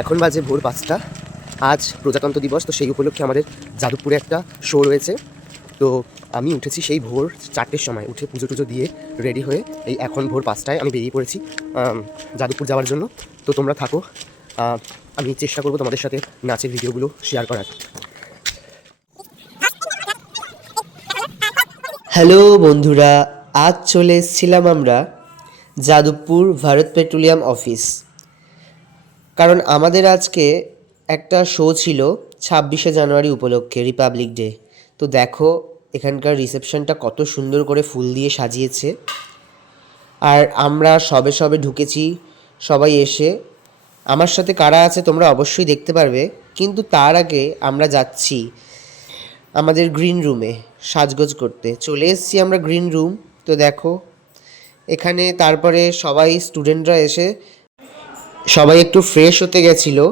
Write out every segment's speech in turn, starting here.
এখন বাজে ভোর 5টা। আজ প্রজাতন্ত্র দিবস, তো সেই উপলক্ষে আমাদের যাদবপুরে একটা শো রয়েছে। তো আমি উঠেছি সেই ভোর 4টের সময়, উঠে পুজো টুজো দিয়ে রেডি হয়ে এই এখন ভোর 5টায় আমি বেরিয়ে পড়েছি যাদবপুর যাওয়ার জন্য। তো তোমরা থাকো, আমি চেষ্টা করবো তোমাদের সাথে নাচের ভিডিওগুলো শেয়ার করার। হ্যালো বন্ধুরা, আজ চলে এসেছিলাম আমরা যাদবপুর ভারত পেট্রোলিয়াম অফিস, কারণ আমাদের আজকে একটা শো ছিল 26শে জানুয়ারি উপলক্ষে, রিপাবলিক ডে। তো দেখো এখানকার রিসেপশনটা কত সুন্দর করে ফুল দিয়ে সাজিয়েছে। আর আমরা সবে সবে ঢুকেছি, সবাই এসে আমার সাথে কারা আছে তোমরা অবশ্যই দেখতে পারবে। কিন্তু তার আগে আমরা যাচ্ছি আমাদের গ্রিন রুমে সাজগোজ করতে। চলে এসেছি আমরা গ্রিন রুম। তো দেখো এখানে তারপরে সবাই স্টুডেন্টরা এসে সবাই একটু ফ্রেশ হতে গেছিলো।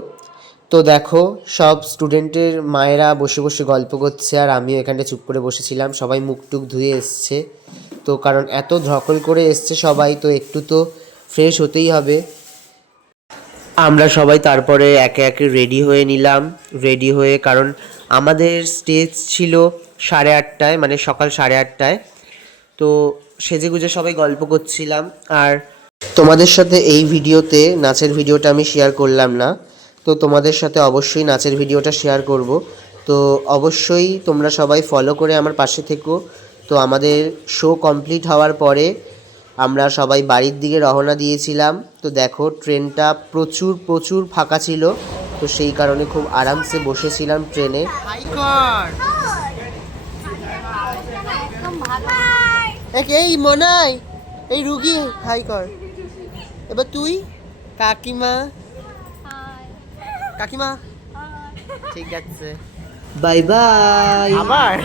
তো দেখো সব স্টুডেন্টের মায়েরা বসে বসে গল্প করছে, আর আমিও এখানটা চুপ করে বসেছিলাম। সবাই মুখ টুক ধুয়ে এসছে, তো কারণ এত ধকল করে এসছে সবাই, তো একটু তো ফ্রেশ হতেই হবে। আমরা সবাই তারপরে একে একে রেডি হয়ে নিলাম। রেডি হয়ে, কারণ আমাদের স্টেজ ছিল 8:30, মানে সকাল 8:30। তো সেজেগুজে সবাই গল্প করছিলাম। আর তোমাদের সাথে এই ভিডিওতে নাচের ভিডিওটা আমি শেয়ার করলাম না, তো তোমাদের সাথে অবশ্যই নাচের ভিডিওটা শেয়ার করব। তো অবশ্যই তোমরা সবাই ফলো করে আমার পাশে থেকো। তো আমাদের শো কমপ্লিট হওয়ার পরে আমরা সবাই বাড়ির দিকে রওনা দিয়েছিলাম। তো দেখো ট্রেনটা প্রচুর প্রচুর ফাঁকা ছিল, তো সেই কারণে খুব আরামসে বসেছিলাম ট্রেনে। এই মনাই, এই রুগী হাই কর। এবার তুই কাকিমা, কাকিমা ঠিক আছে, বাই বাই। আবার